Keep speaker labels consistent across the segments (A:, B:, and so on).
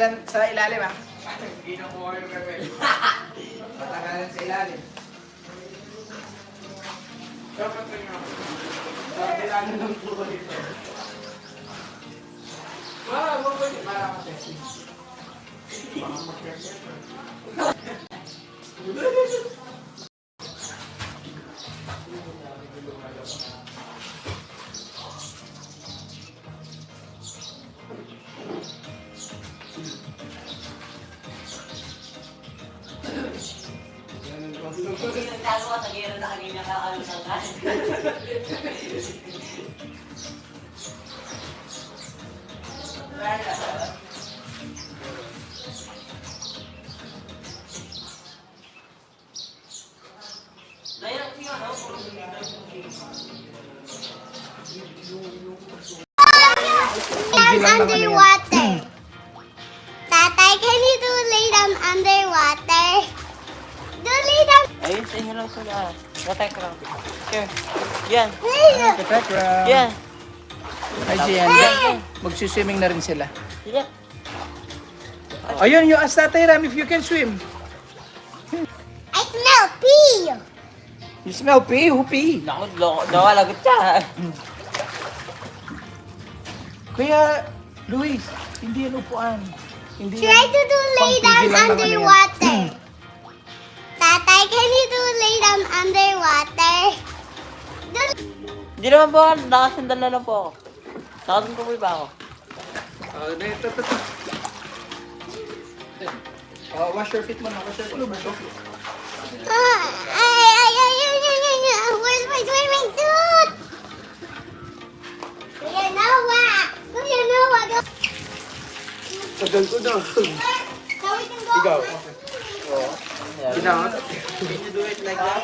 A: Patanggalan sa ilalim ah. Kinukuha yung papel. Patanggalan sa ilalim. Dapat rin ako. Sa ilalim ng tubo dito. Para mo pwede. Para makasesi. Para makasesi.
B: Nagtago na kanina kakalusang ka. Layang siya, no?
C: down underwater. Tatay, can you do lay down underwater? Do lay down.
B: Ayun, sa inyo lang sila. Natek lang. Here. Yan.
A: Katekra.
B: Yan.
A: Ay, Gian. Magsiswimming na rin sila.
B: Yan.
A: Ayun, you ask Tatay Ram if you can swim.
C: I smell pee.
A: You smell pee? Who pee?
B: Naku, loko. Dawa, lagot ka.
A: Kuya, Luis, hindi yan upuan. Hindi
C: Try to do lay
A: Pangtigil
C: down
A: naman yan.
C: underwater. Tatay, can you do lay down underwater?
B: Hindi naman po ako. Nakasandal na lang po ako. Nakasandal ba ako?
A: Oh, ito, ito, ito. Oh, wash your feet muna. Wash your feet. Wash your feet.
C: Ah, ay, ay, ay, ay, ay, ay, ay. Where's my swimming suit? Kuya Noah! Kuya Noah, go!
A: Tagal ko na. Ikaw. Oo. Ginawa.
B: Can you do it like that?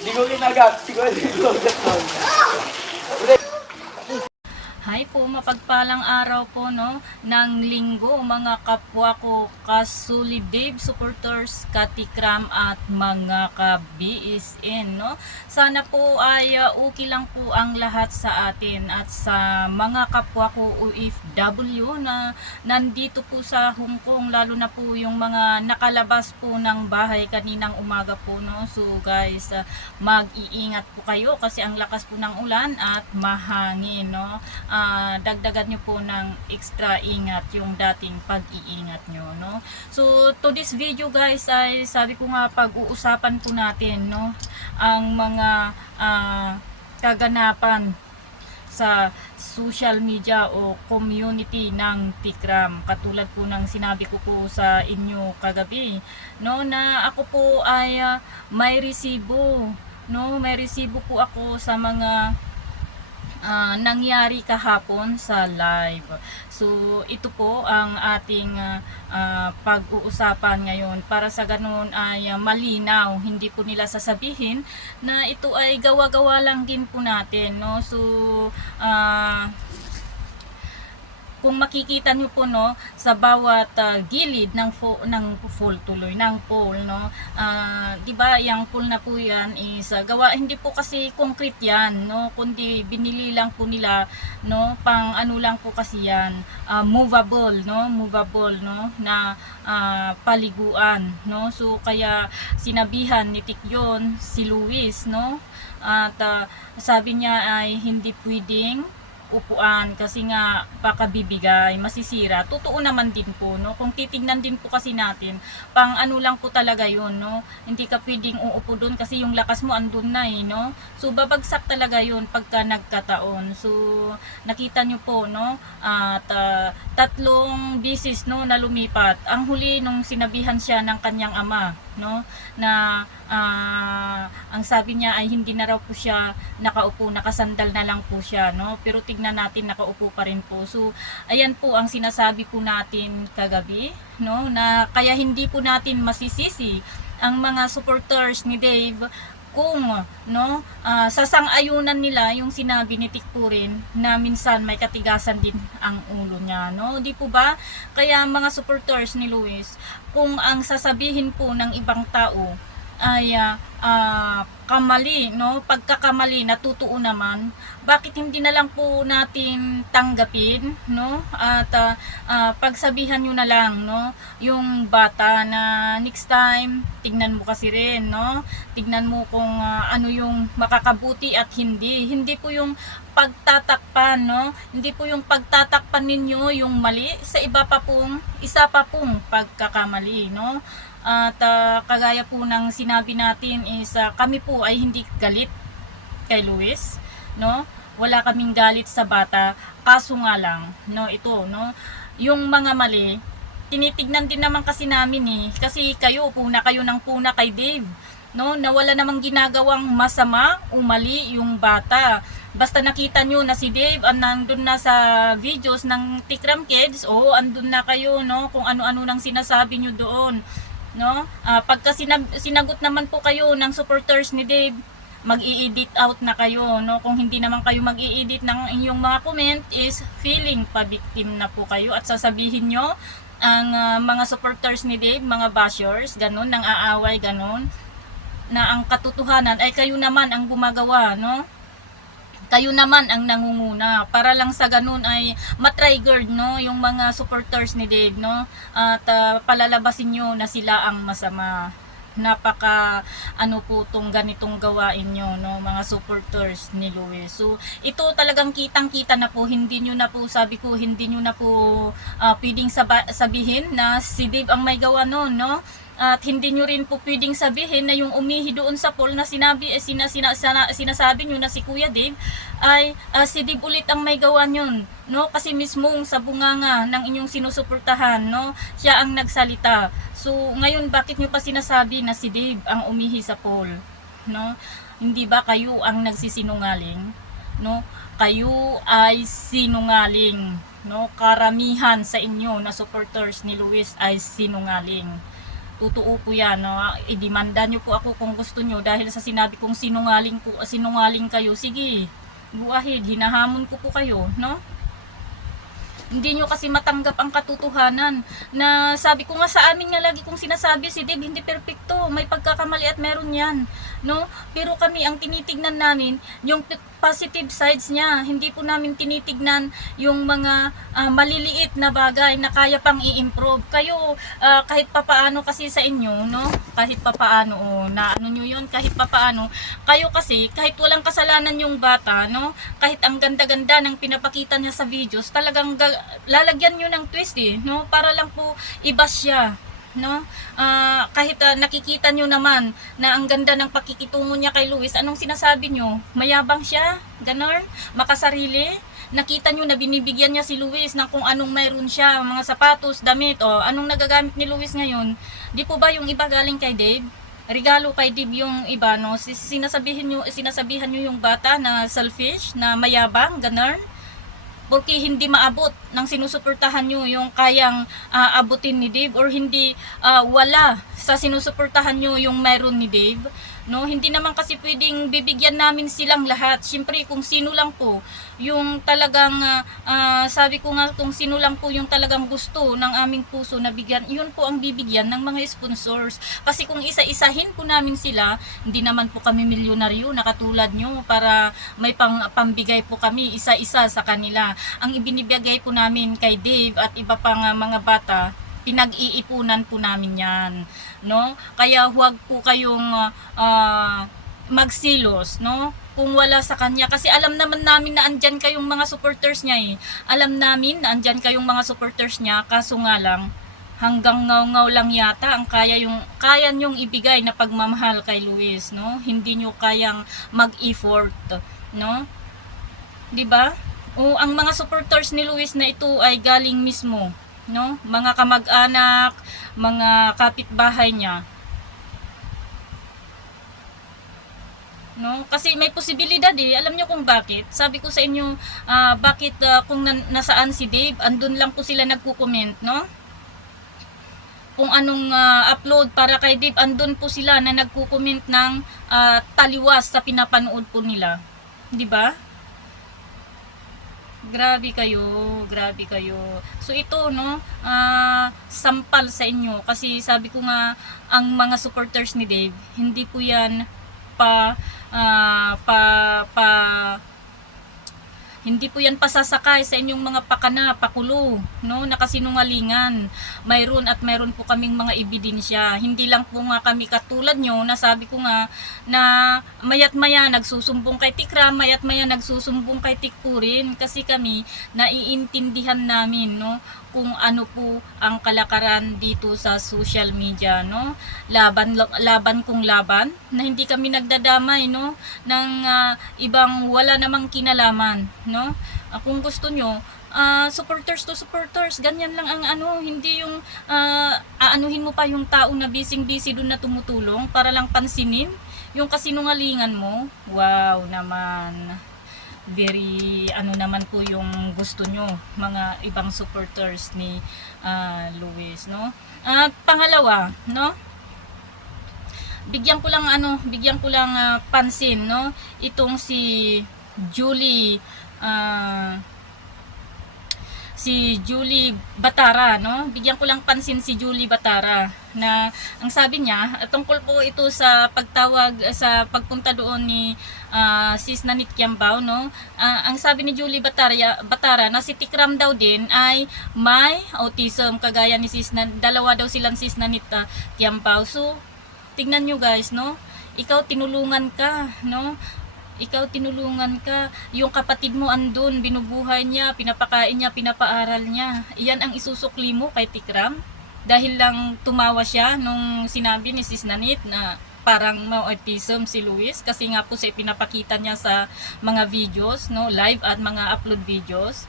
A: Hindi ko kinagat. Siguro hindi ko
D: Hi po, mapagpalang araw po no ng linggo mga kapwa ko Kasuli Dave supporters, Katikram at mga ka-BSN no. Sana po ay uh, okay lang po ang lahat sa atin at sa mga kapwa ko OFW na nandito po sa Hong Kong lalo na po yung mga nakalabas po ng bahay kaninang umaga po no. So guys, uh, mag-iingat po kayo kasi ang lakas po ng ulan at mahangin no ah, dagdagan nyo po ng extra ingat yung dating pag-iingat nyo, no? So, to this video guys ay sabi ko nga pag-uusapan po natin, no? Ang mga ah, kaganapan sa social media o community ng Tikram katulad po ng sinabi ko po sa inyo kagabi no na ako po ay ah, may resibo no may resibo po ako sa mga ah, nangyari kahapon sa live. So, ito po ang ating ah, pag-uusapan ngayon. Para sa ganun ay ah, malinaw, hindi po nila sasabihin na ito ay gawa-gawa lang din po natin. No? So, ah, kung makikita nyo po no sa bawat ah, gilid ng fo- ng full tuloy ng pole no ah, 'di ba yung pole na po yan is ah, gawa hindi po kasi concrete yan no kundi binili lang po nila no pang ano lang po kasi yan ah, movable no movable no na ah, paliguan no. So kaya sinabihan ni Tikyon si Luis no at ah, sabi niya ay hindi pwedeng upuan kasi nga baka bibigay, masisira. Totoo naman din po, no? Kung titingnan din po kasi natin, pang ano lang po talaga yun, no? Hindi ka pwedeng uupo doon kasi yung lakas mo andun na eh, no? So, babagsak talaga yun pagka nagkataon. So, nakita nyo po, no? At ah, tatlong bisis, no, na lumipat. Ang huli nung sinabihan siya ng kanyang ama, no? Na ah, ang sabi niya ay hindi na raw po siya nakaupo, nakasandal na lang po siya, no? Pero tignan natin nakaupo pa rin po. So, ayan po ang sinasabi po natin kagabi, no? Na kaya hindi po natin masisisi ang mga supporters ni Dave kung no ah, sasang-ayunan nila yung sinabi ni Tikpurin na minsan may katigasan din ang ulo niya no di po ba kaya mga supporters ni Luis kung ang sasabihin po ng ibang tao ay ah, ah, kamali, no? Pagkakamali, natutuo naman. Bakit hindi na lang po natin tanggapin, no? At ah, ah, pagsabihan nyo na lang, no? Yung bata na next time, tignan mo kasi rin, no? Tignan mo kung ah, ano yung makakabuti at hindi. Hindi po yung pagtatakpan, no? Hindi po yung pagtatakpan ninyo yung mali sa iba pa pong, isa pa pong pagkakamali, no? At ah, kagaya po ng sinabi natin is ah, kami po ay hindi galit kay Luis, no? Wala kaming galit sa bata, kaso nga lang, no, ito, no, yung mga mali, tinitignan din naman kasi namin eh, kasi kayo, puna kayo ng puna kay Dave, no, na wala namang ginagawang masama, umali yung bata. Basta nakita nyo na si Dave ang nandun na sa videos ng Tikram Kids, o andun na kayo, no, kung ano-ano nang sinasabi nyo doon no? Ah, pagka sinag- sinagot naman po kayo ng supporters ni Dave, mag-i-edit out na kayo, no? Kung hindi naman kayo mag-i-edit ng inyong mga comment is feeling pa-victim na po kayo. At sasabihin nyo ang ah, mga supporters ni Dave, mga bashers, ganun, nang aaway, ganun, na ang katotohanan ay kayo naman ang gumagawa, no? kayo naman ang nangunguna. Para lang sa ganun ay matriggered no? Yung mga supporters ni Dave no? At ah, palalabasin nyo na sila ang masama napaka ano po tong ganitong gawain nyo no mga supporters ni Luis so ito talagang kitang kita na po hindi nyo na po sabi ko hindi nyo na po ah, pwedeng sabihin na si Dave ang may gawa no no at hindi nyo rin po pwedeng sabihin na yung umihi doon sa poll na sinabi eh, sina, sina, sana- sinasabi nyo na si Kuya Dave ay ah, si Dave ulit ang may gawa nyon no? Kasi mismong sa bunganga ng inyong sinusuportahan no? Siya ang nagsalita. So ngayon bakit nyo pa sinasabi na si Dave ang umihi sa poll no? Hindi ba kayo ang nagsisinungaling no? Kayo ay sinungaling no? Karamihan sa inyo na supporters ni Luis ay sinungaling totoo po yan, no? idimanda nyo po ako kung gusto nyo dahil sa sinabi kong sinungaling, ko, sinungaling kayo, sige, go ahead, hinahamon ko po kayo, no? Hindi nyo kasi matanggap ang katotohanan na sabi ko nga sa amin nga lagi kong sinasabi si Dave hindi perpekto, may pagkakamali at meron yan, no? Pero kami ang tinitignan namin yung positive sides niya, hindi po namin tinitignan yung mga ah, maliliit na bagay na kaya pang i-improve. Kayo ah, kahit papaano kasi sa inyo, no? Kahit papaano oh, na ano nyo yun, kahit papaano, kayo kasi kahit walang kasalanan yung bata, no? Kahit ang ganda-ganda ng pinapakita niya sa videos, talagang ga- lalagyan nyo ng twist eh, no? Para lang po ibas siya no? Ah, kahit ah, nakikita nyo naman na ang ganda ng pakikitungo niya kay Luis anong sinasabi nyo? Mayabang siya? Ganon? Makasarili? Nakita nyo na binibigyan niya si Luis ng kung anong mayroon siya mga sapatos damit o anong nagagamit ni Luis ngayon? Di po ba yung iba galing kay Dave? Regalo kay Dave yung iba no? Si- sinasabihin nyo sinasabihan nyo yung bata na selfish na mayabang ganon porque hindi maabot ng sinusuportahan nyo yung kayang ah, abutin ni Dave or hindi ah, wala sa sinusuportahan nyo yung meron ni Dave. No, hindi naman kasi pwedeng bibigyan namin silang lahat. Siyempre, kung sino lang po yung talagang ah, sabi ko nga kung sino lang po yung talagang gusto ng aming puso na bigyan, yun po ang bibigyan ng mga sponsors. Kasi kung isa-isahin po namin sila, hindi naman po kami milyonaryo na katulad nyo para may pang, pambigay po kami isa-isa sa kanila. Ang ibinibigay po namin kay Dave at iba pang ah, mga bata, pinag-iipunan po namin yan, no? Kaya huwag po kayong ah, magsilos, no? Kung wala sa kanya kasi alam naman namin na andyan kayong mga supporters niya eh. Alam namin na andyan kayong mga supporters niya kaso nga lang hanggang ngaw-ngaw lang yata ang kaya yung kaya niyong ibigay na pagmamahal kay Luis, no? Hindi niyo kayang mag-effort, no? 'Di ba? O ang mga supporters ni Luis na ito ay galing mismo, no? Mga kamag-anak, mga kapitbahay niya. No? Kasi may posibilidad eh. Alam niyo kung bakit? Sabi ko sa inyo, ah, bakit ah, kung nan- nasaan si Dave, andun lang po sila nagko-comment, no? Kung anong ah, upload para kay Dave, andun po sila na nagko-comment ng ah, taliwas sa pinapanood po nila. 'Di ba? Grabe kayo, grabe kayo. So ito no, ah, sampal sa inyo kasi sabi ko nga ang mga supporters ni Dave, hindi po 'yan pa ah, pa pa hindi po yan pasasakay sa inyong mga pakana, pakulo, no, nakasinungalingan. Mayroon at mayroon po kaming mga ebidensya. Hindi lang po nga kami katulad nyo, na sabi ko nga, na mayat maya nagsusumbong kay Tikram, mayat maya nagsusumbong kay Tikpurin. Kasi kami, naiintindihan namin, no, kung ano po ang kalakaran dito sa social media no? Laban laban kung laban na hindi kami nagdadamay no? Ng ah, ibang wala namang kinalaman no? Ah, kung gusto nyo ah, supporters to supporters ganyan lang ang ano hindi yung ah, aanuhin mo pa yung tao na busy busy doon na tumutulong para lang pansinin yung kasinungalingan mo. Wow naman very ano naman po yung gusto nyo mga ibang supporters ni ah, Luis no? At pangalawa no? Bigyan ko lang ano bigyan ko lang ah, pansin no? Itong si Julie ah, si Julie Batara, no? Bigyan ko lang pansin si Julie Batara na ang sabi niya, tungkol po ito sa pagtawag sa pagpunta doon ni ah, Sis Nanit Kiambao, no? Ah, ang sabi ni Julie Batara, Batara na si Tikram daw din ay may autism kagaya ni Sis na dalawa daw silang Sis Nanit ah, Kiambao. So, tignan nyo guys, no? Ikaw tinulungan ka, no? Ikaw tinulungan ka, yung kapatid mo andun, binubuhay niya, pinapakain niya, pinapaaral niya. Iyan ang isusukli mo kay Tikram. Dahil lang tumawa siya nung sinabi ni Sis Nanit na parang may autism si Luis kasi nga po siya pinapakita niya sa mga videos, no, live at mga upload videos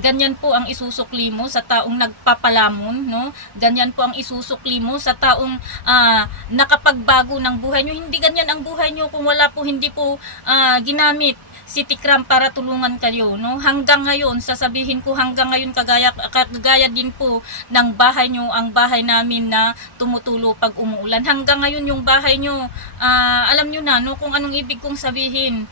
D: ganyan po ang isusukli mo sa taong nagpapalamon, no? Ganyan po ang isusukli mo sa taong ah, nakapagbago ng buhay nyo. Hindi ganyan ang buhay nyo kung wala po hindi po ah, ginamit si Tikram para tulungan kayo, no? Hanggang ngayon, sasabihin ko hanggang ngayon kagaya kagaya din po ng bahay nyo, ang bahay namin na tumutulo pag umuulan. Hanggang ngayon yung bahay nyo, ah, alam nyo na, no, kung anong ibig kong sabihin.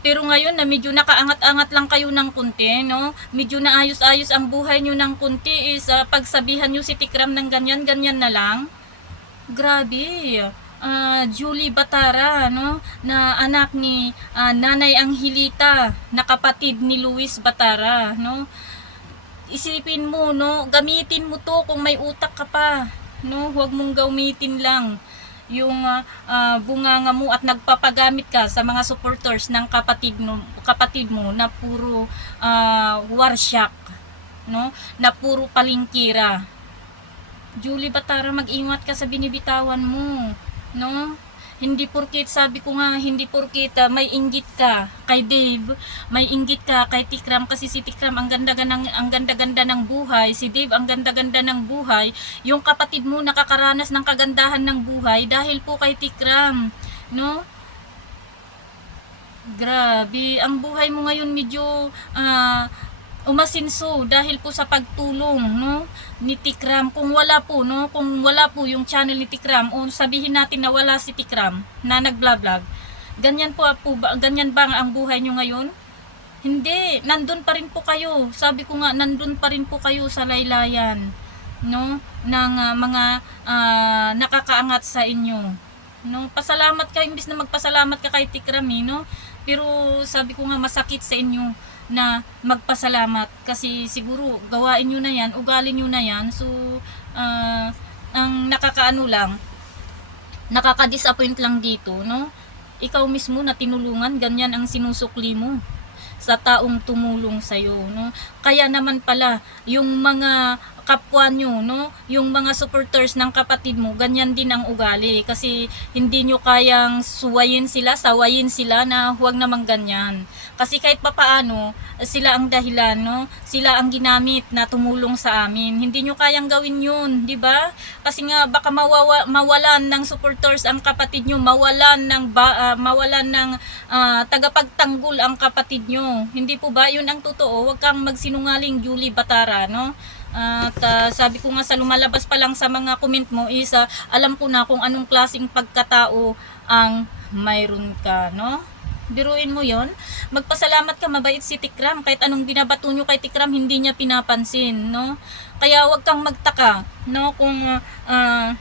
D: Pero ngayon na medyo nakaangat-angat lang kayo ng kunti, no? Medyo naayos-ayos ang buhay nyo ng kunti is ah, pagsabihan nyo si Tikram ng ganyan-ganyan na lang. Grabe. Ah, Julie Batara, no? Na anak ni ah, Nanay Angelita, na kapatid ni Luis Batara, no? Isipin mo, no? Gamitin mo to kung may utak ka pa, no? Huwag mong gamitin lang yung ah, ah, bunganga mo at nagpapagamit ka sa mga supporters ng kapatid mo, kapatid mo na puro ah, warsyak, no? Na puro palingkira. Julie Batara, mag-ingat ka sa binibitawan mo, no? Hindi porkit, sabi ko nga, hindi porkit ah, may inggit ka kay Dave, may inggit ka kay Tikram kasi si Tikram ang ganda-ganda ng ang ganda-ganda ng buhay, si Dave ang ganda-ganda ng buhay, yung kapatid mo nakakaranas ng kagandahan ng buhay dahil po kay Tikram, no? Grabe, ang buhay mo ngayon medyo ah, umasinso dahil po sa pagtulong no ni Tikram. Kung wala po no kung wala po yung channel ni Tikram o sabihin natin na wala si Tikram na nagblog ganyan po, po ba, ganyan ba ang buhay nyo ngayon? Hindi nandun pa rin po kayo. Sabi ko nga nandun pa rin po kayo sa laylayan no ng ah, mga ah, nakakaangat sa inyo no. Pasalamat ka imbis na magpasalamat ka kay Tikram eh, no. Pero sabi ko nga masakit sa inyo na magpasalamat kasi siguro gawain nyo na yan, ugalin nyo na yan. So, ah, ang nakakaano lang, nakaka-disappoint lang dito, no? Ikaw mismo na tinulungan, ganyan ang sinusukli mo sa taong tumulong sa'yo, no? Kaya naman pala, yung mga kapwa nyo, no? Yung mga supporters ng kapatid mo, ganyan din ang ugali. Kasi hindi nyo kayang suwayin sila, sawayin sila na huwag namang ganyan. Kasi kahit papaano, sila ang dahilan, no? Sila ang ginamit na tumulong sa amin. Hindi nyo kayang gawin yun, di ba? Kasi nga baka mawawa, mawalan ng supporters ang kapatid nyo, mawalan ng ba, ah, mawalan ng ah, tagapagtanggol ang kapatid nyo. Hindi po ba? Yun ang totoo. Huwag kang magsinungaling, Julie Batara, no? At ah, sabi ko nga sa lumalabas pa lang sa mga comment mo is ah, alam ko na kung anong klaseng pagkatao ang mayroon ka, no? Biruin mo yon Magpasalamat ka, mabait si Tikram. Kahit anong binabato nyo kay Tikram, hindi niya pinapansin, no? Kaya wag kang magtaka, no? Kung ah,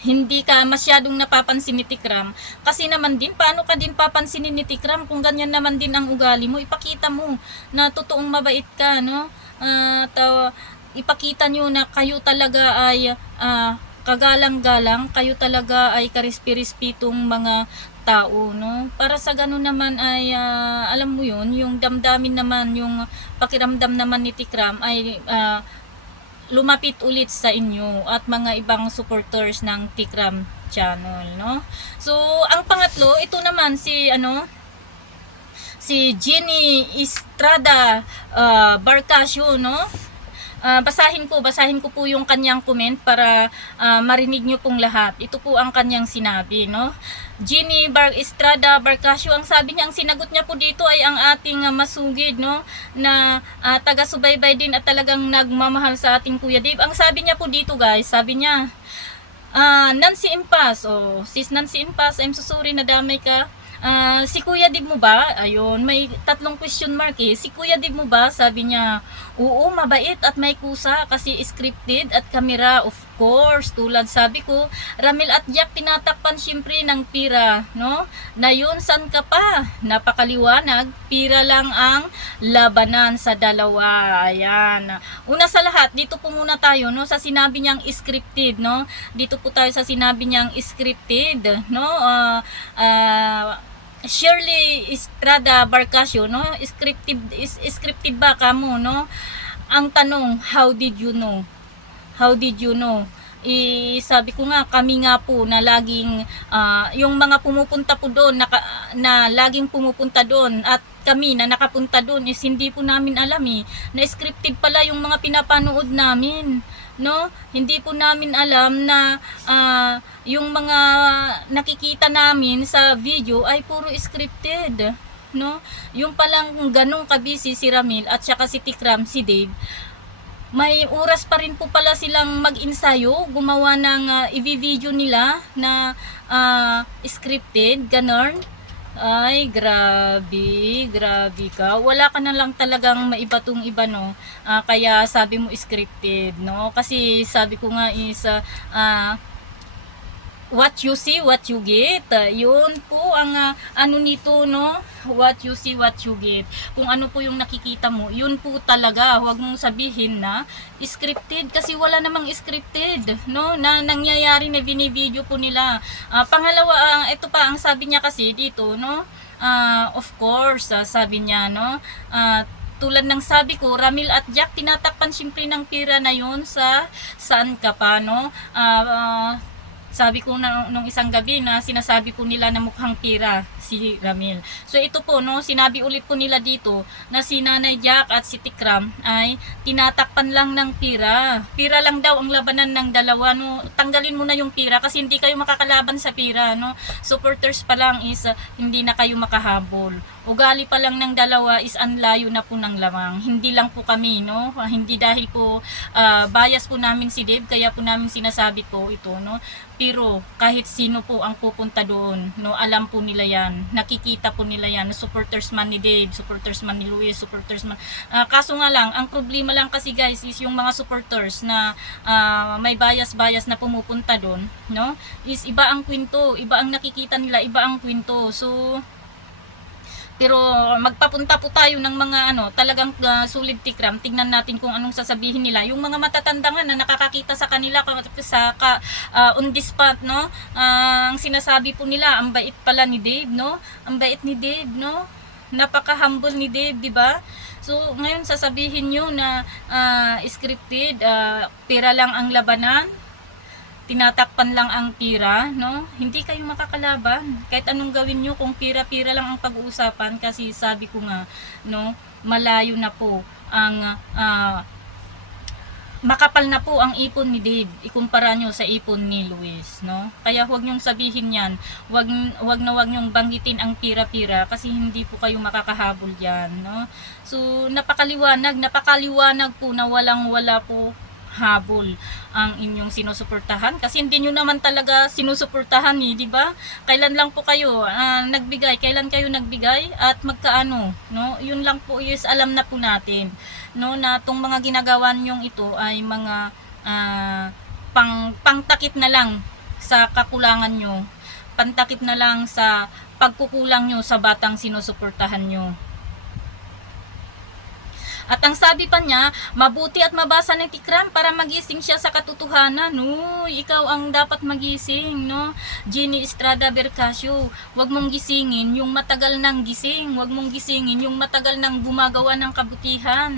D: hindi ka masyadong napapansin ni Tikram. Kasi naman din, paano ka din papansinin ni Tikram kung ganyan naman din ang ugali mo? Ipakita mo na totoong mabait ka, no? At ah, ipakita nyo na kayo talaga ay ah, kagalang-galang, kayo talaga ay karispi-rispitong mga tao, no? Para sa ganun naman ay, ah, alam mo yun, yung damdamin naman, yung pakiramdam naman ni Tikram ay ah, lumapit ulit sa inyo at mga ibang supporters ng Tikram channel, no? So, ang pangatlo, ito naman si ano, si Jenny Estrada uh, Barcasio, no? Ah, basahin ko, basahin ko po yung kanyang comment para ah, marinig nyo pong lahat. Ito po ang kanyang sinabi, no? Jenny Bar Estrada Barcasio, ang sabi niya, ang sinagot niya po dito ay ang ating ah, masugid, no? Na ah, taga-subaybay din at talagang nagmamahal sa ating Kuya Dave. Ang sabi niya po dito, guys, sabi niya, Ah, Nancy Impas. Oh, sis Nancy Impas, I'm so sorry na damay ka. Ah, si Kuya Dib mo ba? Ayun, may tatlong question mark eh. Si Kuya Dib mo ba? Sabi niya, oo, mabait at may kusa kasi scripted at kamera, of course. Tulad sabi ko, Ramil at Jack tinatakpan syempre ng pira, no? Na yun, san ka pa? Napakaliwanag, pira lang ang labanan sa dalawa. Ayan. Una sa lahat, dito po muna tayo, no? Sa sinabi niyang scripted, no? Dito po tayo sa sinabi niyang scripted, no? Ah, ah, Shirley Estrada Barcasio, no? Scripted, is, scripted ba kamo, no? Ang tanong, how did you know? How did you know? I, sabi ko nga, kami nga po na laging, ah, yung mga pumupunta po doon, naka, na laging pumupunta doon, at kami na nakapunta doon is hindi po namin alam eh, na scripted pala yung mga pinapanood namin no? Hindi po namin alam na ah, yung mga nakikita namin sa video ay puro scripted. No? Yung palang ganong kabisi si Ramil at saka si Tikram si Dave may oras pa rin po pala silang mag-ensayo, gumawa ng uh, i-video nila na ah, scripted, ganon. Ay, grabe, grabe ka. Wala ka na lang talagang maibatong iba, no? Ah, kaya sabi mo scripted, no? Kasi sabi ko nga is, ah, ah, what you see, what you get. Yun po ang ah, ano nito, no? What you see, what you get. Kung ano po yung nakikita mo, yun po talaga. Huwag mong sabihin na scripted kasi wala namang scripted, no? Na nangyayari na binivideo po nila. Ah, pangalawa, ang ito pa ang sabi niya kasi dito, no? Ah, of course, ah, sabi niya, no? Ah, tulad ng sabi ko, Ramil at Jack, tinatakpan siyempre ng pira na yun sa saan ka pa, no? Ah, ah, sabi ko na nung isang gabi na sinasabi po nila na mukhang pira si Ramil. So ito po no, sinabi ulit po nila dito na si Nanay Jack at si Tikram ay tinatakpan lang ng pira. Pira lang daw ang labanan ng dalawa no. Tanggalin mo na yung pira kasi hindi kayo makakalaban sa pira no. Supporters pa lang is uh, hindi na kayo makahabol. Ugali pa lang ng dalawa is anlayo na po ng lamang. Hindi lang po kami no. Ah, Hindi dahil po ah, bias po namin si Dave kaya po namin sinasabi po ito no. Pero kahit sino po ang pupunta doon, no, alam po nila 'yan. Nakikita po nila 'yan. Supporters man ni Dave, supporters man ni Luis, supporters man. Ah, kaso nga lang, ang problema lang kasi guys is yung mga supporters na ah, may bias-bias na pumupunta doon, no? Is iba ang kwento, iba ang nakikita nila, iba ang kwento. So pero magpapunta po tayo ng mga ano, talagang uh, solid tikram. Tingnan natin kung anong sasabihin nila. Yung mga matatanda nga na nakakakita sa kanila ka- sa ka, uh, on the spot, no? Ah, ang sinasabi po nila, ang bait pala ni Dave, no? Ang bait ni Dave, no? Napaka-humble ni Dave, di ba? So, ngayon sasabihin nyo na ah, scripted, ah, pera lang ang labanan, tinatakpan lang ang pira, no? Hindi kayo makakalaban. Kahit anong gawin nyo, kung pira-pira lang ang pag-uusapan, kasi sabi ko nga, no, malayo na po ang ah, makapal na po ang ipon ni Dave ikumpara nyo sa ipon ni Luis no kaya huwag nyong sabihin yan huwag, huwag na huwag nyong banggitin ang pira-pira kasi hindi po kayo makakahabol diyan no so napakaliwanag napakaliwanag po na walang wala po habol ang inyong sinusuportahan kasi hindi nyo naman talaga sinusuportahan eh, di ba? Kailan lang po kayo ah, nagbigay, kailan kayo nagbigay at magkaano, no? Yun lang po is alam na po natin, no, na tong mga ginagawa nyong ito ay mga ah, pang pangtakip na lang sa kakulangan nyo. Pantakip na lang sa pagkukulang nyo sa batang sinusuportahan nyo. At ang sabi pa niya, mabuti at mabasa ni Tikram para magising siya sa katotohanan. No, ikaw ang dapat magising, no? Jenny Estrada Bercasio, wag mong gisingin yung matagal nang gising, wag mong gisingin yung matagal nang gumagawa ng kabutihan.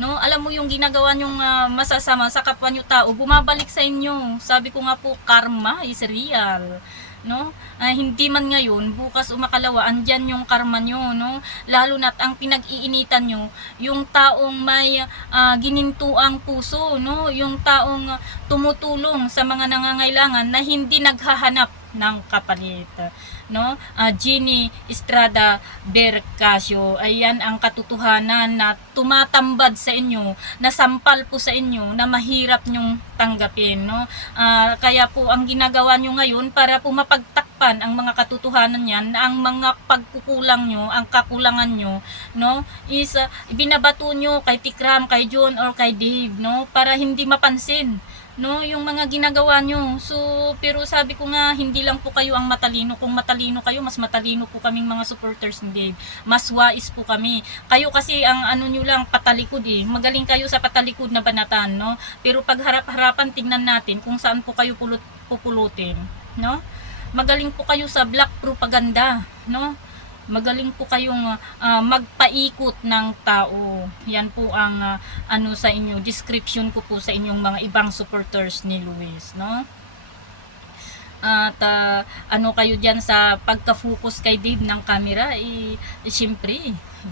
D: No, alam mo yung ginagawa nyong ah, masasama sa kapwa nyo tao, bumabalik sa inyo. Sabi ko nga po, karma is real no? Ah, hindi man ngayon, bukas o makalawa, andyan yung karma nyo, no? Lalo na't ang pinag-iinitan nyo, yung taong may ah, ginintuang puso, no? Yung taong tumutulong sa mga nangangailangan na hindi naghahanap ng kapalit, no? Ah, Jeannie Estrada Bercasio, ayan ang katotohanan na tumatambad sa inyo, na sampal po sa inyo, na mahirap nyong tanggapin, no? Ah, kaya po ang ginagawa nyo ngayon para po mapagtakpan ang mga katotohanan yan, ang mga pagkukulang nyo, ang kakulangan nyo, no? Is ah, binabato nyo kay Tikram, kay John, or kay Dave, no? Para hindi mapansin, no? Yung mga ginagawa nyo. So, pero sabi ko nga, hindi lang po kayo ang matalino. Kung matalino kayo, mas matalino po kaming mga supporters ni Dave. Mas wais po kami. Kayo kasi ang ano nyo lang, patalikod eh. Magaling kayo sa patalikod na banatan, no? Pero pag harap-harapan, tingnan natin kung saan po kayo pulot, pupulutin, no? Magaling po kayo sa black propaganda, no? Magaling po kayong ah, magpaikot ng tao. Yan po ang ah, ano sa inyo, description ko po sa inyong mga ibang supporters ni Luis, no? At ah, ano kayo diyan sa pagka-focus kay Dave ng camera, eh, eh syempre,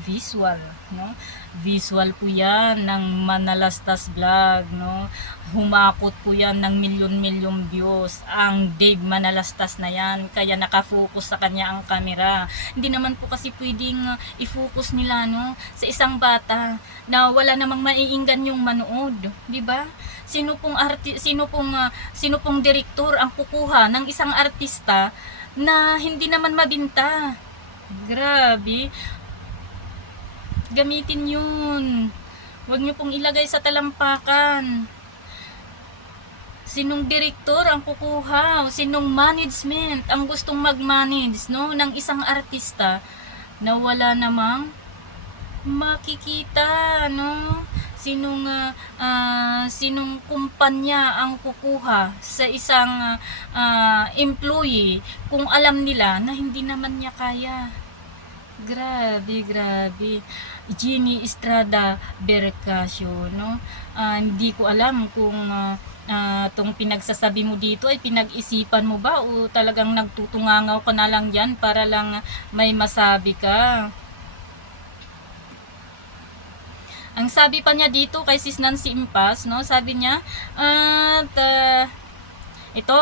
D: visual, no? Visual po yan ng Manalastas Vlog, no? Humakot po yan ng milyon-milyon views. Ang Dave Manalastas na yan, kaya nakafocus sa kanya ang camera. Hindi naman po kasi pwedeng uh, i-focus nila, no? Sa isang bata na wala namang maiinggan yung manood, di ba? Sino pong arti sino pong uh, sino pong direktor ang kukuha ng isang artista na hindi naman mabinta? Grabe. Gamitin yun. Huwag niyo pong ilagay sa talampakan. Sinong direktor ang kukuha? Sinong management ang gustong mag-manage no, ng isang artista na wala namang makikita, no? Sinong ah, ah, sinong kumpanya ang kukuha sa isang ah, employee kung alam nila na hindi naman niya kaya. Grabe, grabe. Jeannie Estrada Bercasio, no? Ah, hindi ko alam kung ah, ah, tong pinagsasabi mo dito ay pinag-isipan mo ba o talagang nagtutungangaw ka na lang yan para lang may masabi ka. Ang sabi pa niya dito kay Sis Nancy Impas, no? Sabi niya, at ah, ito,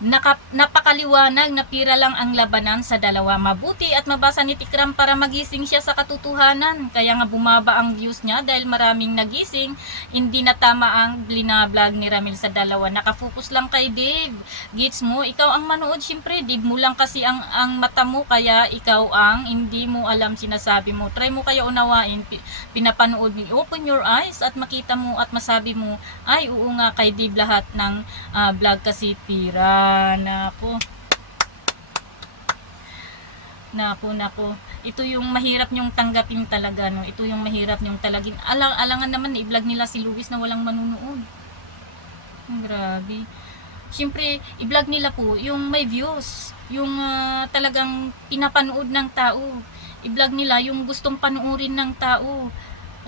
D: Naka, napakaliwanag na pira lang ang labanan sa dalawa. Mabuti at mabasa ni Tikram para magising siya sa katotohanan. Kaya nga bumaba ang views niya dahil maraming nagising. Hindi na tama ang blinablog ni Ramil sa dalawa. Nakafocus lang kay Dave. Gets mo? Ikaw ang manood. Siyempre, Dave mo lang kasi ang, ang mata mo. Kaya ikaw ang hindi mo alam sinasabi mo. Try mo kaya unawain. Pi- pinapanood mo. Open your eyes at makita mo at masabi mo, ay oo nga kay Dave lahat ng ah, vlog kasi pira. Nako. Nako, nako. Ito yung mahirap nyong tanggapin talaga, no? Ito yung mahirap nyong talagin. Alang, alangan naman, i-vlog nila si Luis na walang manunood. Grabe. Siyempre, i-vlog nila po yung may views. Yung ah, talagang pinapanood ng tao. I-vlog nila yung gustong panuorin ng tao.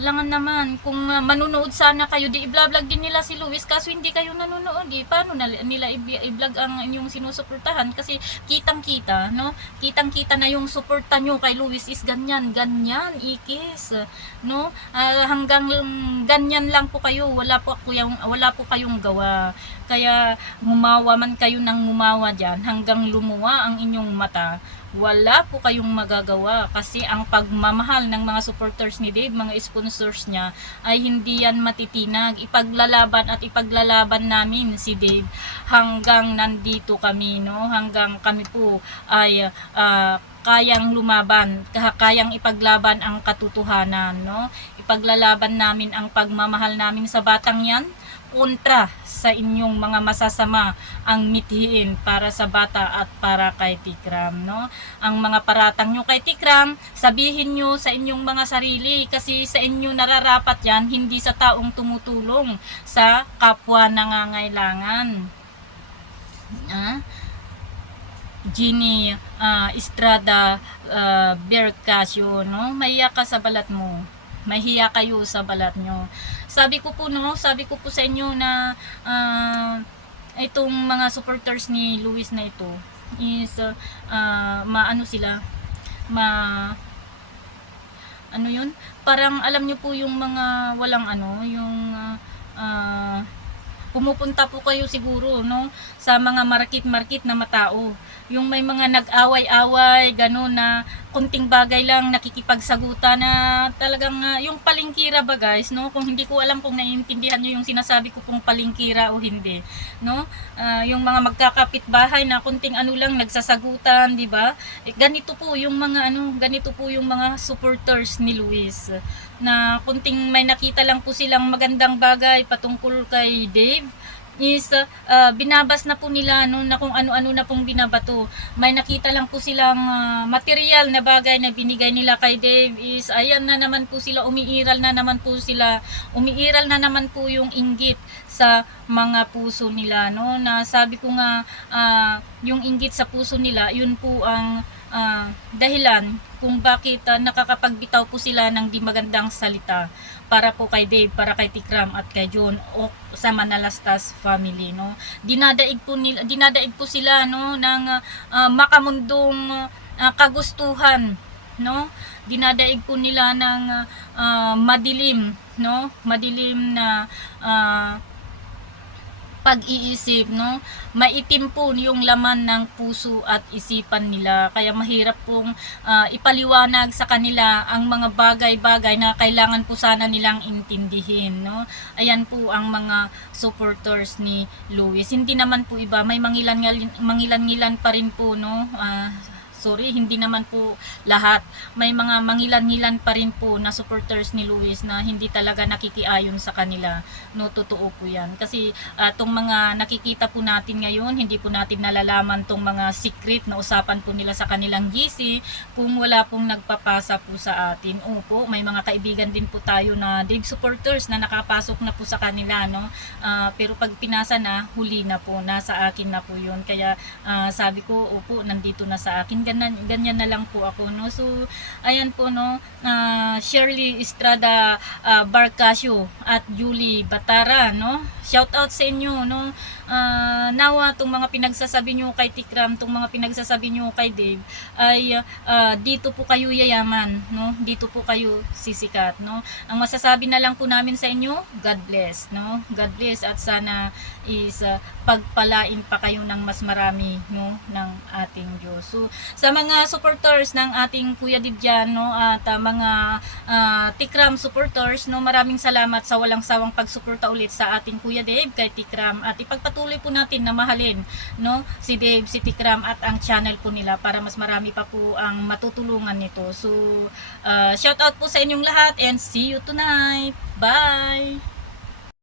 D: Alangan naman, kung uh, manunood sana kayo, di i-vlog din nila si Luis, kaso hindi kayo nanonood eh. Paano nila i-vlog ang inyong sinusuportahan? Kasi kitang-kita, no? Kitang-kita na yung suporta nyo kay Luis is ganyan, ganyan, ikis, no? Ah, hanggang um, ganyan lang po kayo, wala po, kayong, wala po kayong gawa. Kaya ngumawa man kayo ng ngumawa dyan, hanggang lumuwa ang inyong mata, wala po kayong magagawa kasi ang pagmamahal ng mga supporters ni Dave, mga sponsors niya ay hindi yan matitinag. Ipaglalaban at ipaglalaban namin si Dave hanggang nandito kami, no? Hanggang kami po ay ah, kayang lumaban, kayang ipaglaban ang katotohanan, no? ipaglalaban namin ang pagmamahal namin sa batang yan kontra sa inyong mga masasama ang mithiin para sa bata at para kay Tikram, no? Ang mga paratang nyo kay Tikram, sabihin nyo sa inyong mga sarili kasi sa inyo nararapat yan, hindi sa taong tumutulong sa kapwa nangangailangan. Ah? Ginny ah, Estrada uh, Bercasio, no? Mahiya ka sa balat mo. Mahiya kayo sa balat nyo. Sabi ko po, no? Sabi ko po sa inyo na ah, itong mga supporters ni Luis na ito is ah, ah, maano sila ma ano yun parang alam nyo po yung mga walang ano yung ah, ah, pumupunta po kayo siguro no sa mga market-market na matao. Yung may mga nag-away-away, gano'n na kunting bagay lang nakikipagsagutan na talagang ah, yung palingkira ba guys, no? Kung hindi ko alam kung naiintindihan niyo yung sinasabi ko pong palingkira o hindi, no? Ah, yung mga magkakapit bahay na kunting ano lang nagsasagutan, di ba? Eh, ganito po yung mga ano, ganito po yung mga supporters ni Luis na kunting may nakita lang po silang magandang bagay patungkol kay Dave is uh, binabas na po nila no na kung ano-ano na pong binabato. May nakita lang po silang uh, material na bagay na binigay nila kay Dave is ayan na naman po sila umiiral na naman po sila. Umiiral na naman po yung inggit sa mga puso nila no. Na sabi ko nga ah, yung inggit sa puso nila yun po ang ah, dahilan kung bakit ah, nakakapagbitaw po sila ng di magandang salita para po kay Dave, para kay Tikram at kay John o sa Manalastas family no. Dinadaig po nila dinadaig po sila no ng ah, makamundong ah, kagustuhan no. Dinadaig po nila ng ah, madilim no, madilim na ah, pag-iisip, no? Maitim po yung laman ng puso at isipan nila. Kaya mahirap pong ah, ipaliwanag sa kanila ang mga bagay-bagay na kailangan po sana nilang intindihin, no? Ayan po ang mga supporters ni Luis. Hindi naman po iba, may mangilan-ngilan mangilan-ngilan pa rin po, no? Ah, sorry, hindi naman po lahat. May mga mangilan-ngilan pa rin po na supporters ni Luis na hindi talaga nakikiayon sa kanila. No, totoo po yan. Kasi ah, tong mga nakikita po natin ngayon, hindi po natin nalalaman tong mga secret na usapan po nila sa kanilang GC kung wala pong nagpapasa po sa atin. Opo, may mga kaibigan din po tayo na Dave supporters na nakapasok na po sa kanila, no? Ah, pero pag pinasa na, huli na po, nasa akin na po yun. Kaya ah, sabi ko, opo, nandito na sa akin. Ganyan, ganyan na lang po ako, no? So, ayan po, no? ah, Shirley Estrada ah, Barcasio at Julie Batara, no? Shout out sa inyo, no? Ah, nawa tong mga pinagsasabi nyo kay Tikram, tong mga pinagsasabi nyo kay Dave ay ah, dito po kayo yayaman, no? Dito po kayo sisikat, no? Ang masasabi na lang po namin sa inyo, God bless, no? God bless at sana is ah, pagpalain pa kayo ng mas marami, no? ng ating Diyos. So, sa mga supporters ng ating Kuya Dibjan, no? At ah, mga ah, Tikram supporters, no? Maraming salamat sa walang sawang pagsuporta ulit sa ating Kuya Dave kay Tikram at ipagpatuloy po natin na mahalin, no? Si Dave, si Tikram at ang channel po nila para mas marami pa po ang matutulungan nito. So, ah, shout out po sa inyong lahat and see you tonight. Bye!